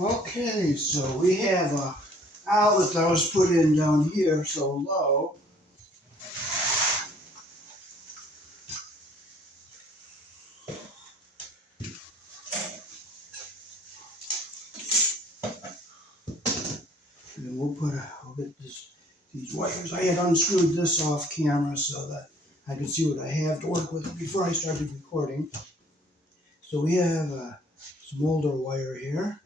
Okay, so we have a outlet that was put in down here so low. And we'll get these wires. I had unscrewed this off camera so that I could see what I have to work with before I started recording. So we have some older wire here.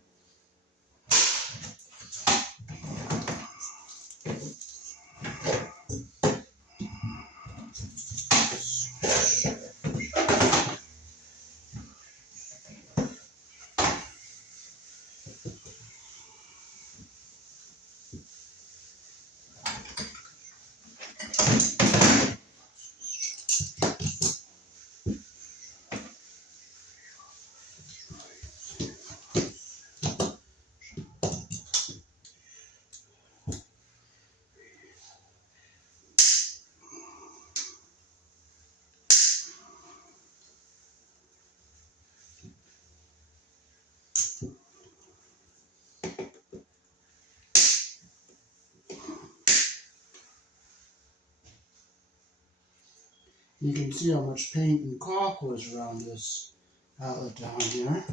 You can see how much paint and caulk was around this outlet down here.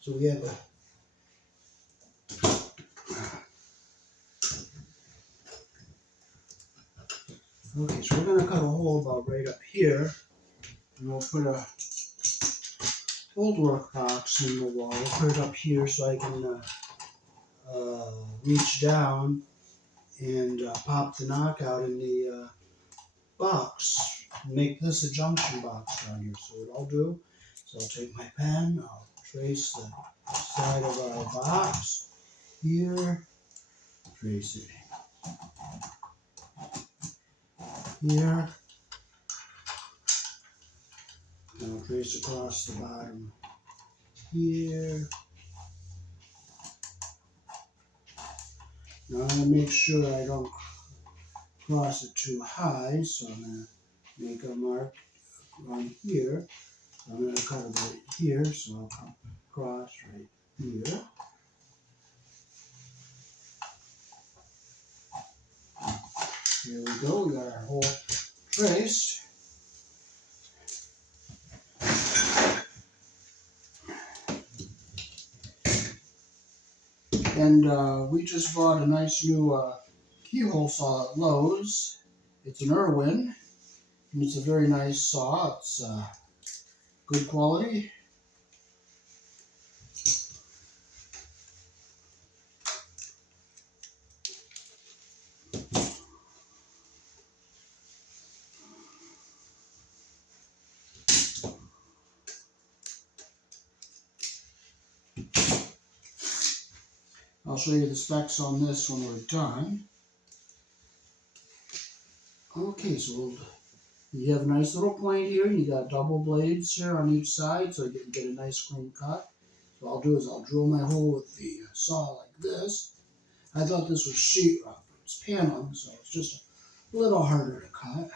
So we have okay, so we're going to cut a hole about right up here, and we'll put a old work box in the wall. We'll put it up here so I can reach down and pop the knockout in the box. Make this a junction box down here. So what I'll do is I'll take my pen, I'll trace the side of our box here, trace it here, and I'll trace across the bottom here. Now I'm going to make sure I don't cross it too high, so I'm going to make a mark on here. I'm going to cut it right here, so I'll come across right here. Here we go, we got our hole traced. And we just bought a nice new keyhole saw at Lowe's. It's an Irwin, and it's a very nice saw. It's good quality. I'll show you the specs on this when we're done. Okay, so you have a nice little point here. You got double blades here on each side, so you can get a nice clean cut. So what I'll do is I'll drill my hole with the saw like this. I thought this was sheetrock, but it's paneling, so it's just a little harder to cut.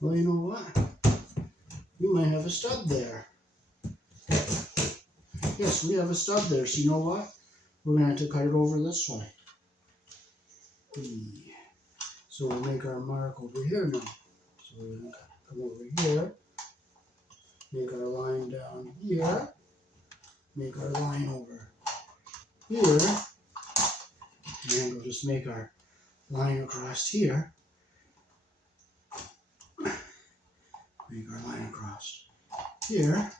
Well, you know what? You might have a stud there. Yes, we have a stud there, so you know what? We're going to have to cut it over this way. So we'll make our mark over here now. So we're going to come over here, make our line down here, make our line over here, and we'll just make our line across here. Make our line across here.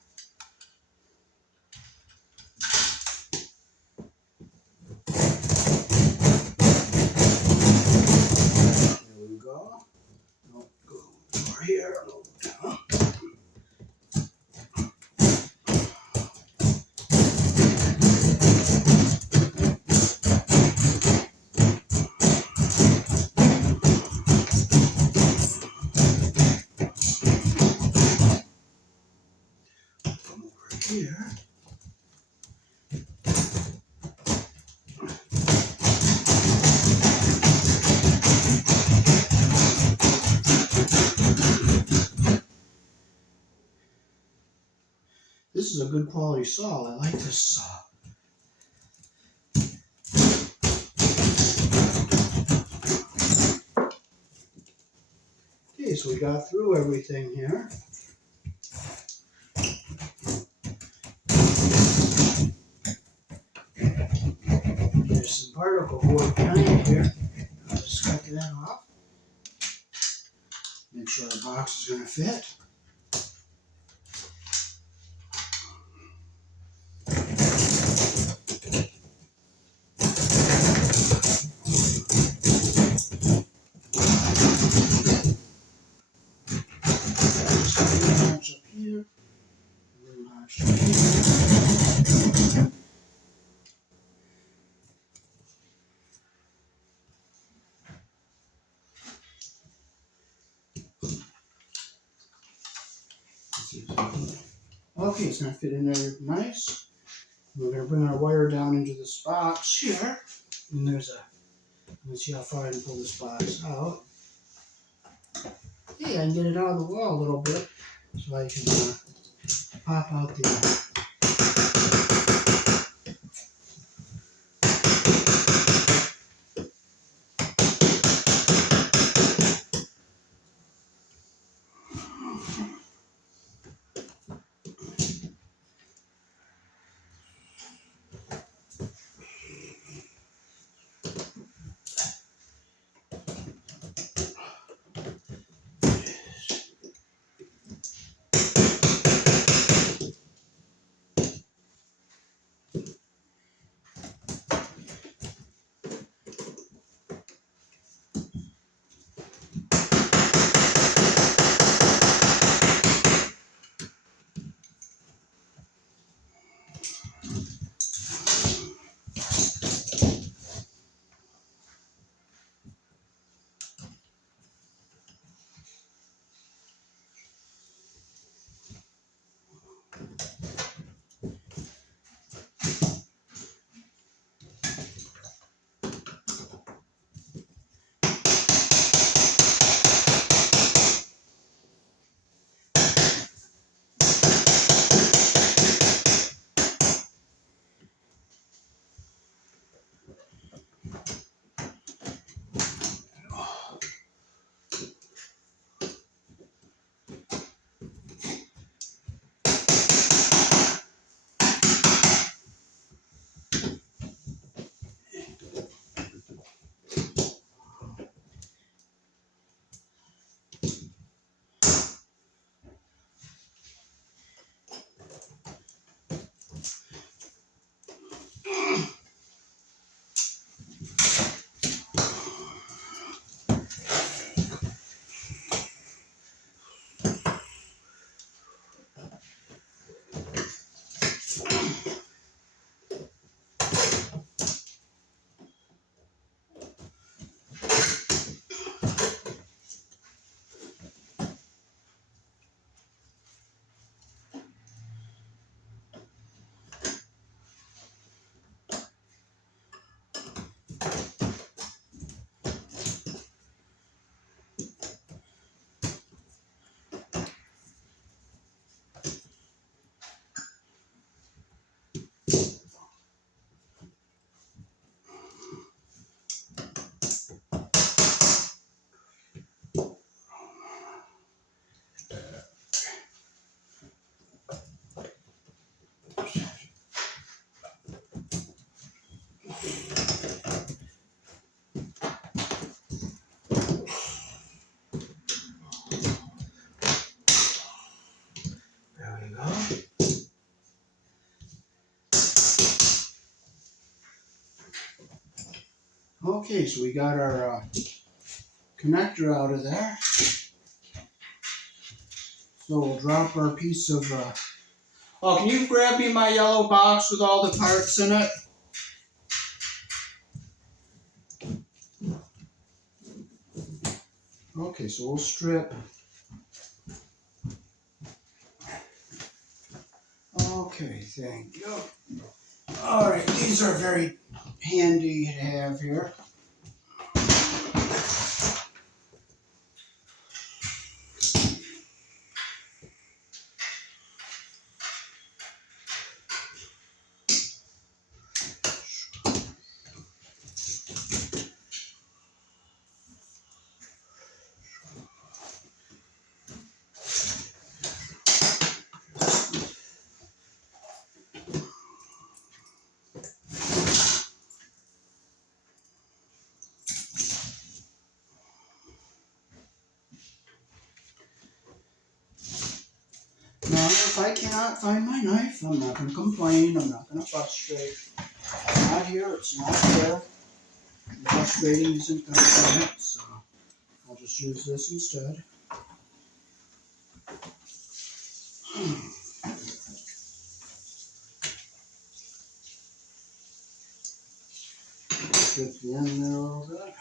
There we go. I'll go over here, a little down. is a good quality saw. I like this saw. Okay, so we got through everything here. There's some particle board behind here. I'll just cut that off. Make sure the box is going to fit. Notch up here. A little notch up here. Okay, it's going to fit in there nice. We're going to bring our wire down into this box here. And there's a, let's see how far I can pull this box out. Hey, I can get it out of the wall a little bit so I can pop out the. Okay, so we got our connector out of there. So we'll drop our piece of. Oh, can you grab me my yellow box with all the parts in it? Okay, so we'll strip. Okay, thank you. All right, these are very handy to have here. if I cannot find my knife, I'm not going to complain. I'm not going to frustrate. It's not here. It's not there. Frustrating isn't going to find it, so I'll just use this instead. Get the end there a little bit.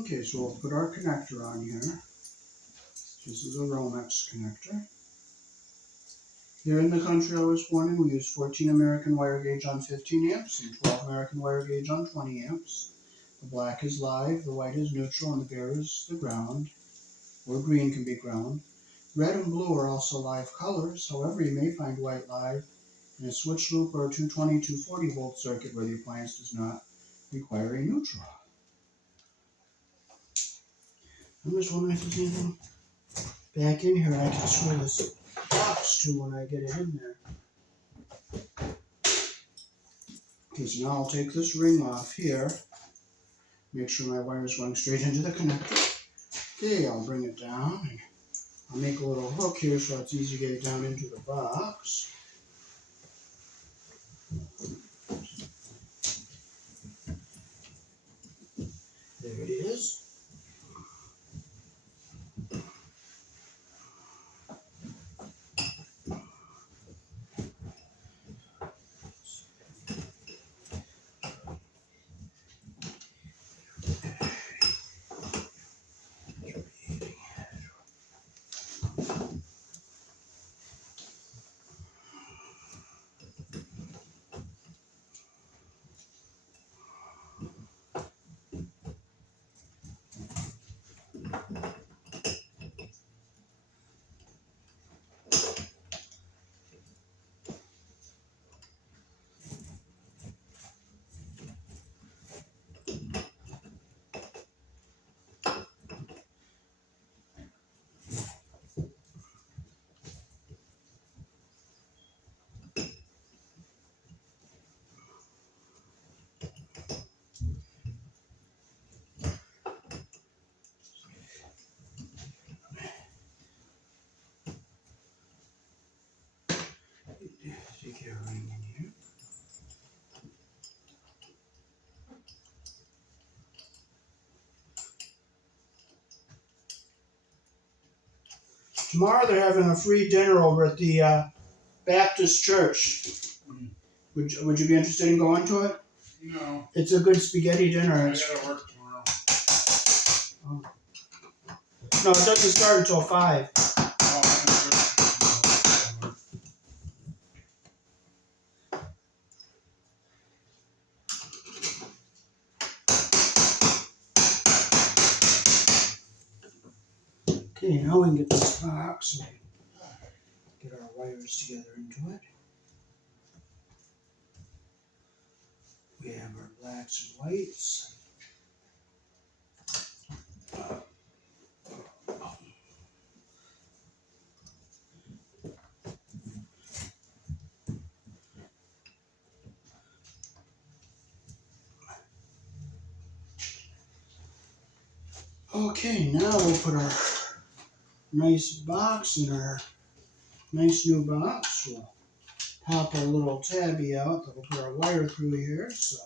Okay, so we'll put our connector on here. This is a Romex connector. Here in the country I was born in, we use 14 American wire gauge on 15 amps and 12 American wire gauge on 20 amps. The black is live, the white is neutral, and the bare is the ground, or green can be ground. Red and blue are also live colors, however you may find white live in a switch loop or a 220, 240 volt circuit where the appliance does not require a neutral. I'm just wondering if there's anything back in here I can screw this box to when I get it in there. Okay, so now I'll take this ring off here. Make sure my wire is going straight into the connector. Okay, I'll bring it down and I'll make a little hook here so it's easy to get it down into the box. There it is. Take your ring in here. Tomorrow they're having a free dinner over at the Baptist church. Would you be interested in going to it? No. It's a good spaghetti dinner. I gotta work tomorrow. Oh. No, it doesn't start until 5. Okay, now we can get this box and get our wires together into it. We have our blacks and whites. Okay, now we'll put our nice box in our nice new box. We'll pop our little tabby out that we'll put our wire through here. So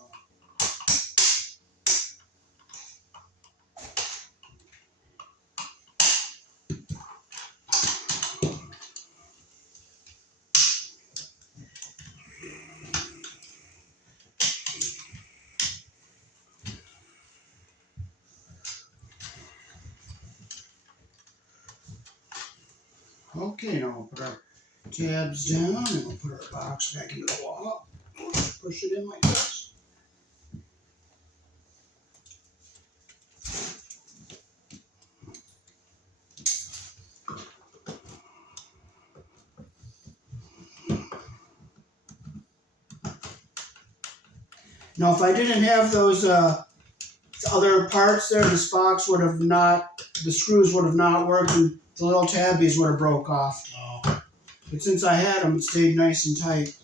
okay, now we'll put our tabs down and we'll put our box back into the wall. push it in like this. Now, if I didn't have those other parts there, the screws would have not worked, and the little tabbies would have broke off. Oh. But since I had them, it stayed nice and tight.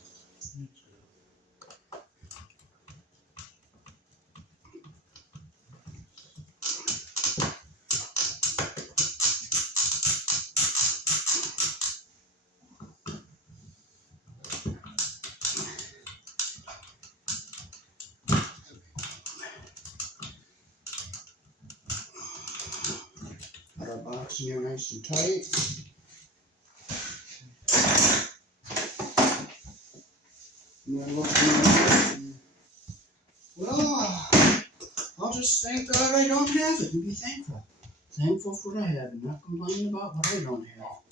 Put our box in here nice and tight. And then look in. Well, I'll just thank God I don't have it and be thankful. Thankful for what I have and not complaining about what I don't have.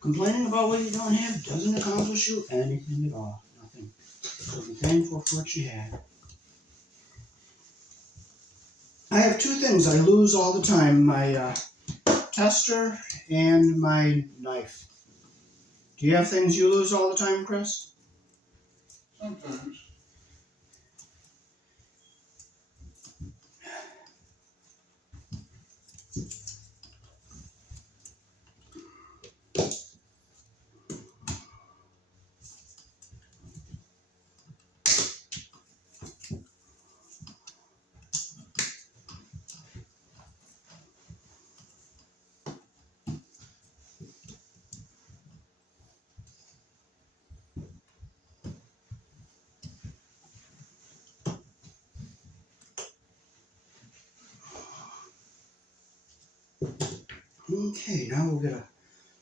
Complaining about what you don't have doesn't accomplish you anything at all. Nothing. So be thankful for what you have. I have two things I lose all the time. My tester and my knife. Do you have things you lose all the time, Chris? Sometimes. Okay, now we'll get a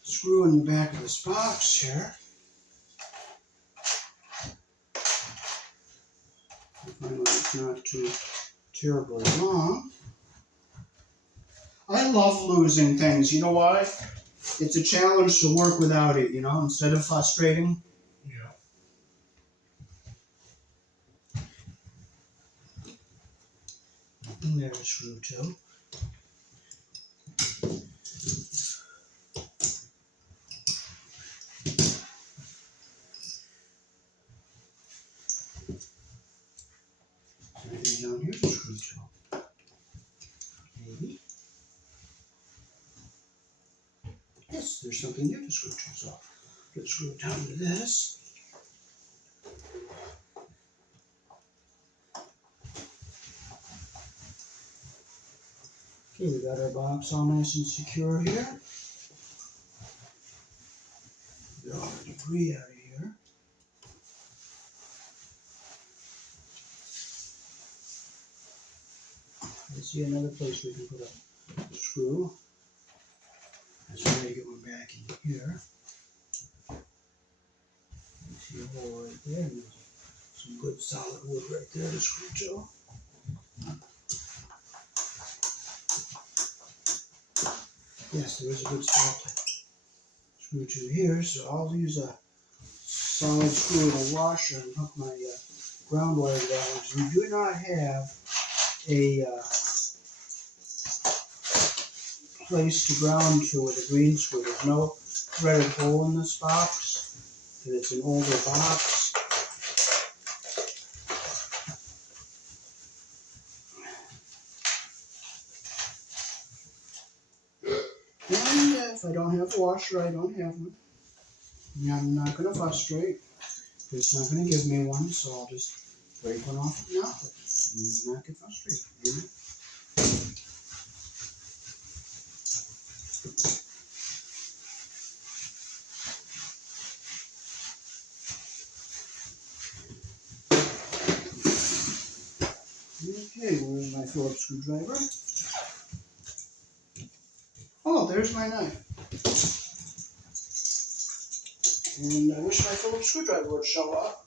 screw in the back of this box here. Finally, it's not too terribly long. I love losing things. You know why? It's a challenge to work without it, instead of frustrating. Yeah. And there's a screw too. Anything down here's a screw too. Maybe. Yes, there's something here to screw to. So let's screw it down to this. Okay, we got our box all nice and secure here. Get all the debris out of here. Let's see another place we can put a screw. Let's try to get one back in here. You see a hole right there, and there's some good solid wood right there to screw to. Yes, there is a good spot to screw to here, so I'll use a solid screw and a washer and hook my ground wire down. We do not have a place to ground to with a green screw. There's no threaded hole in this box, and it's an older box. And if I don't have a washer, I don't have one. And I'm not going to frustrate. It's not going to give me one, so I'll just break one off now and not get frustrated. Amen. Okay, where's my Phillips screwdriver? Oh, there's my knife. And I wish my Phillips screwdriver would show up.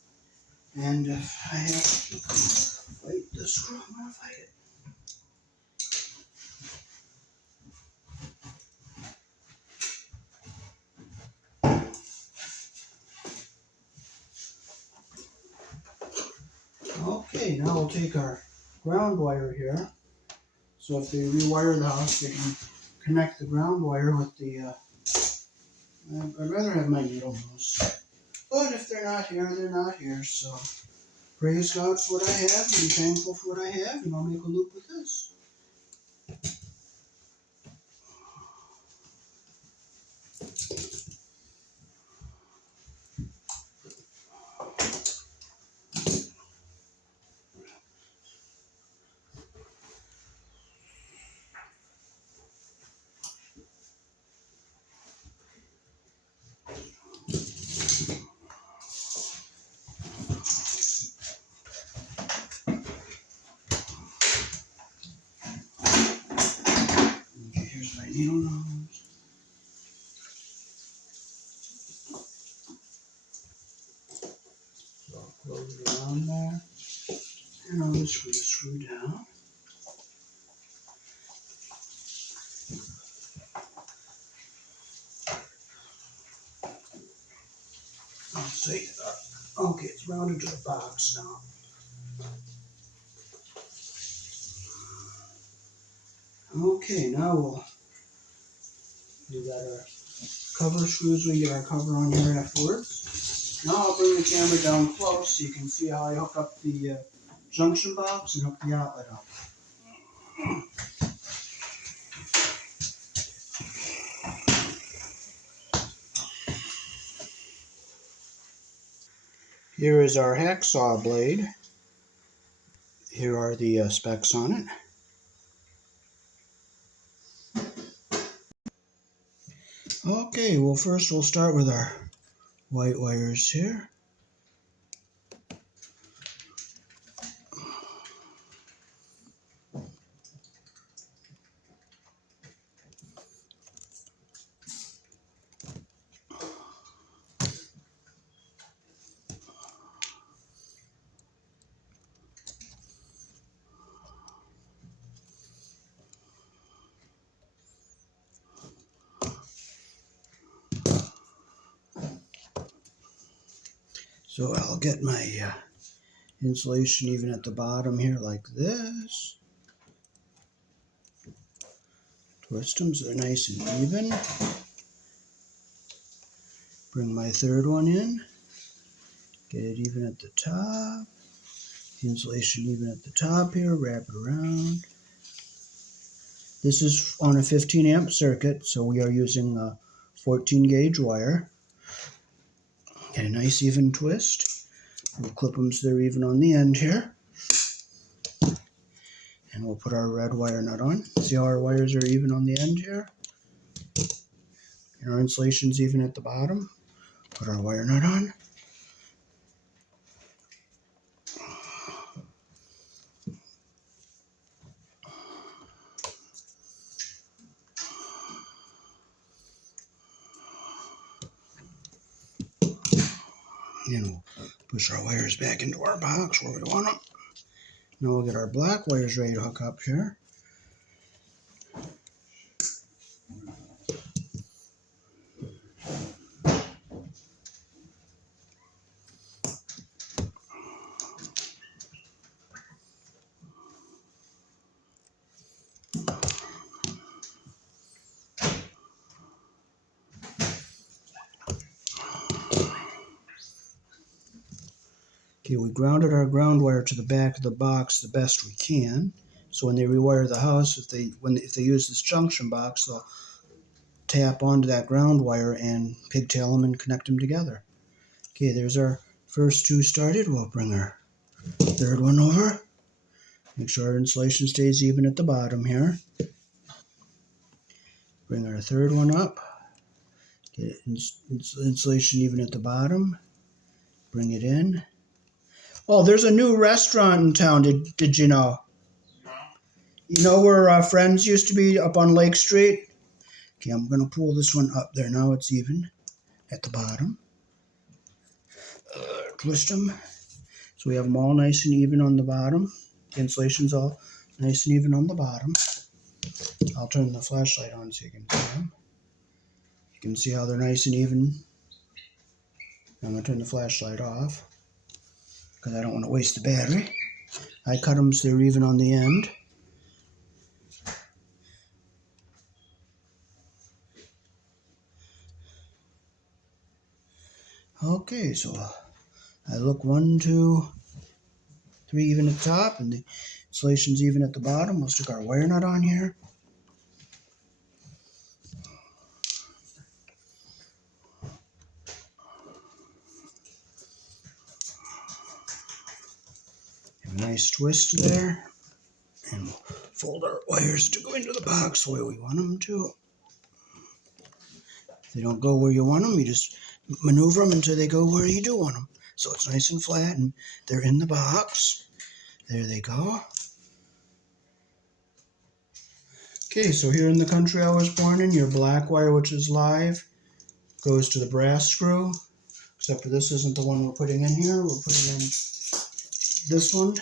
And if I have to fight the screw, I'm going to fight it. Okay, now we'll take our ground wire here. So if they rewire the house, they can connect the ground wire with the, I'd rather have my needle nose. But if they're not here, they're not here. So praise God for what I have, be thankful for what I have, and I'll make a loop with this. Okay, here's my needle nose. So I'll close it around there. And I'll just screw the screw down. I'll tighten it up. Okay, it's mounted to the box now. Okay, now we got our cover screws. We get our cover on here afterwards. Now I'll bring the camera down close so you can see how I hook up the junction box and hook the outlet up. Here is our hacksaw blade. Here are the specs on it. Okay, well first we'll start with our white wires here. So I'll get my insulation even at the bottom here like this. Twist them so they're nice and even. Bring my third one in. Get it even at the top. Insulation even at the top here. Wrap it around. This is on a 15 amp circuit, so we are using a 14 gauge wire. Get a nice even twist. We'll clip them so they're even on the end here. And we'll put our red wire nut on. See how our wires are even on the end here? And our insulation's even at the bottom. Put our wire nut on. And we'll push our wires back into our box where we want them. Now we'll get our black wires ready to hook up here. Okay, we grounded our ground wire to the back of the box the best we can. So when they rewire the house, if they use this junction box, they'll tap onto that ground wire and pigtail them and connect them together. Okay, there's our first two started. We'll bring our third one over. Make sure our insulation stays even at the bottom here. Bring our third one up. Get insulation even at the bottom. Bring it in. Oh, there's a new restaurant in town. Did you know? No. You know where Friends used to be up on Lake Street? Okay, I'm going to pull this one up there. Now it's even at the bottom. Twist them. So we have them all nice and even on the bottom. The insulation's all nice and even on the bottom. I'll turn the flashlight on so you can see them. You can see how they're nice and even. I'm going to turn the flashlight off because I don't want to waste the battery. I cut them so they're even on the end. Okay, so I look 1, 2, 3 even at the top, and the insulation's even at the bottom. We'll stick our wire nut on here. Have a nice twist there. And we'll fold our wires to go into the box the way we want them to. If they don't go where you want them, you just maneuver them until they go where you do want them. So it's nice and flat, and they're in the box. There they go. Okay, so here in the country I was born in, your black wire, which is live, goes to the brass screw. Except for this isn't the one we're putting in here. We're putting in this one.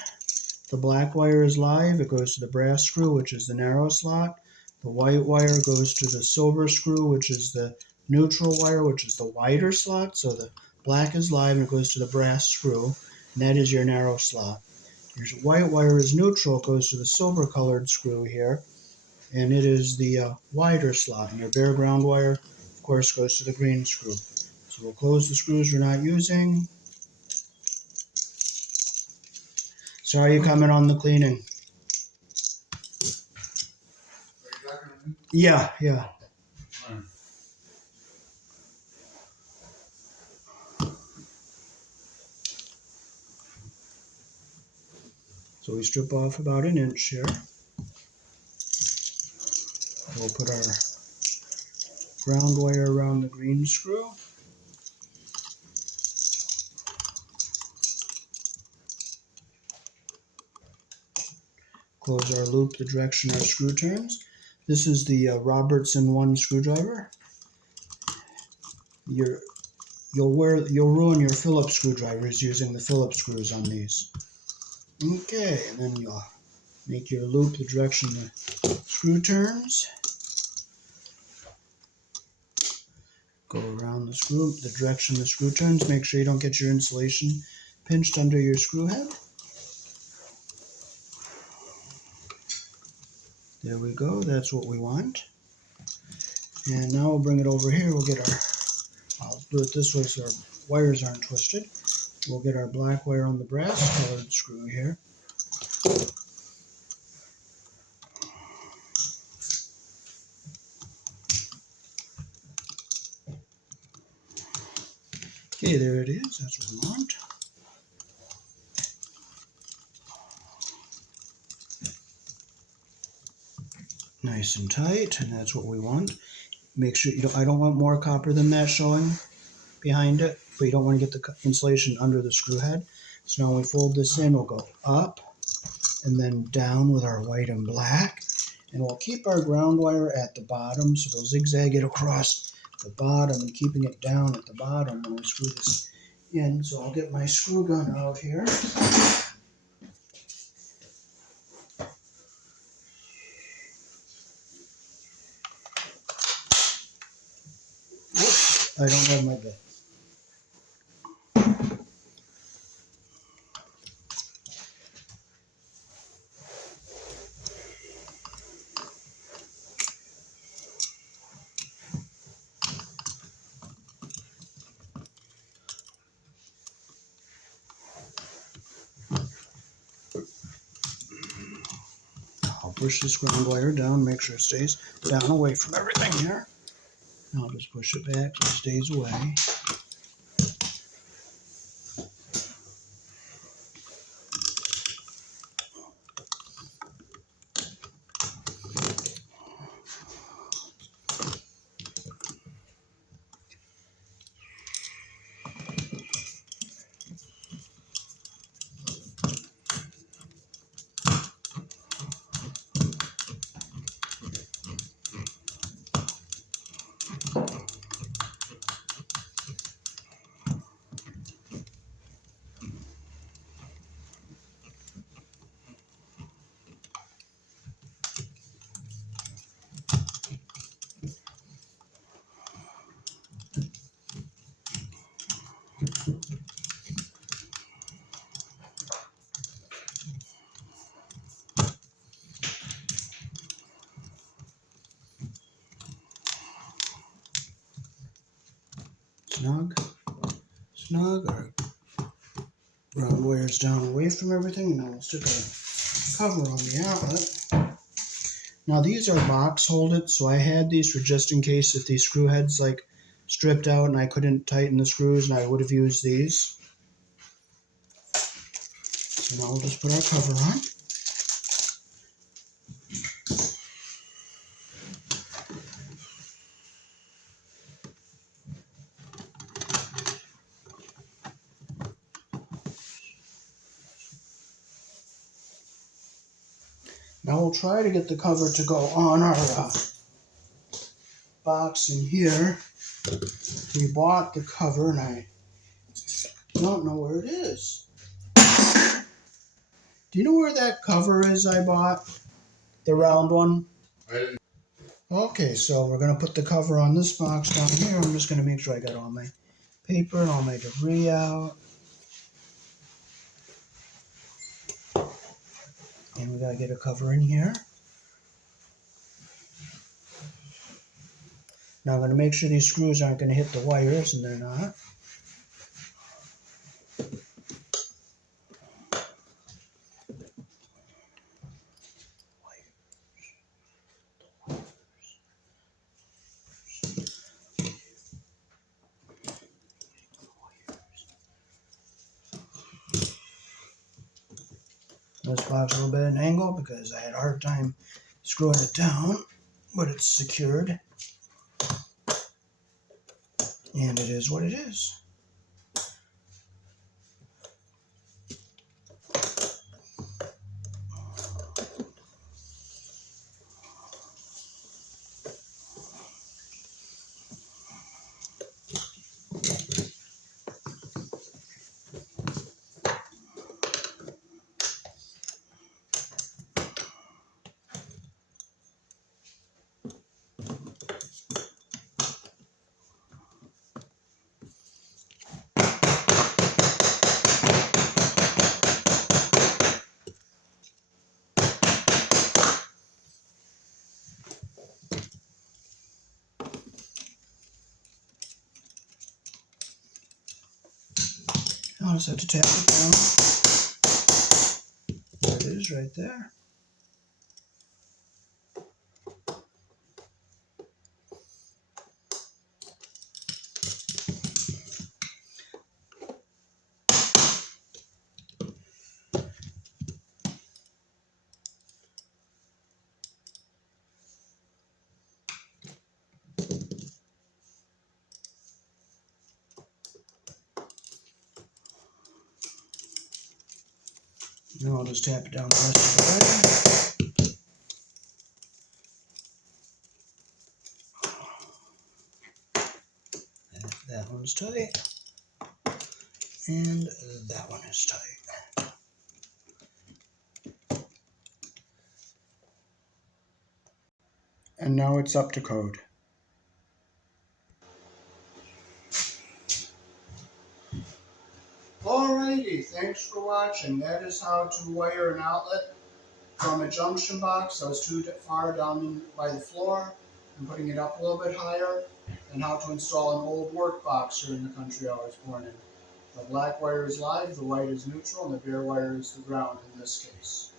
The black wire is live. It goes to the brass screw, which is the narrow slot. The white wire goes to the silver screw, which is the neutral wire, which is the wider slot. So the black is live and it goes to the brass screw, and that is your narrow slot. Your white wire is neutral. It goes to the silver colored screw here, and it is the wider slot. And your bare ground wire, of course, goes to the green screw. So we'll close the screws we're not using. Sorry you coming on the cleaning. Yeah. Fine. So we strip off about an inch here. We'll put our ground wire around the green screw. Close our loop the direction our screw turns. This is the Robertson 1 screwdriver. You'll ruin your Phillips screwdrivers using the Phillips screws on these. Okay, and then you'll make your loop the direction the screw turns. Go around the screw, the direction the screw turns. Make sure you don't get your insulation pinched under your screw head. There we go, that's what we want. And now we'll bring it over here. We'll get I'll do it this way so our wires aren't twisted. We'll get our black wire on the brass colored screw here. Okay, there it is, that's what we want. Nice and tight, and that's what we want. Make sure I don't want more copper than that showing behind it, but you don't want to get the insulation under the screw head. So now when we fold this in, we'll go up and then down with our white and black, and we'll keep our ground wire at the bottom, so we'll zigzag it across the bottom and keeping it down at the bottom when we screw this in. So I'll get my screw gun out here. I don't have my bit. I'll push this ground wire down, make sure it stays down away from everything here. I'll just push it back so it stays away. snug, or ground wires down away from everything. And now we'll stick a cover on the outlet. Now these are box holded, so I had these for just in case if these screw heads like stripped out and I couldn't tighten the screws, and I would have used these. So now we'll just put our cover on. Now we'll try to get the cover to go on our box in here. We bought the cover and I don't know where it is. Do you know where that cover is I bought? The round one? Okay, so we're going to put the cover on this box down here. I'm just going to make sure I got all my paper and all my debris out. And we got to get a cover in here. Now I'm going to make sure these screws aren't going to hit the wires, and they're not. This box a little bit at an angle because I had a hard time screwing it down, but it's secured. And it is what it is. I'll just have to tap it down. There it is right there. Now I'll just tap it down the rest of the way. That one's tight. And that one is tight. And now it's up to code. Alrighty, thanks for watching. That is how to wire an outlet from a junction box that was too far down by the floor and putting it up a little bit higher, and how to install an old work box here in the country I was born in. The black wire is live, the white is neutral, and the bare wire is the ground in this case.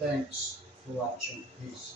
Thanks for watching. Peace.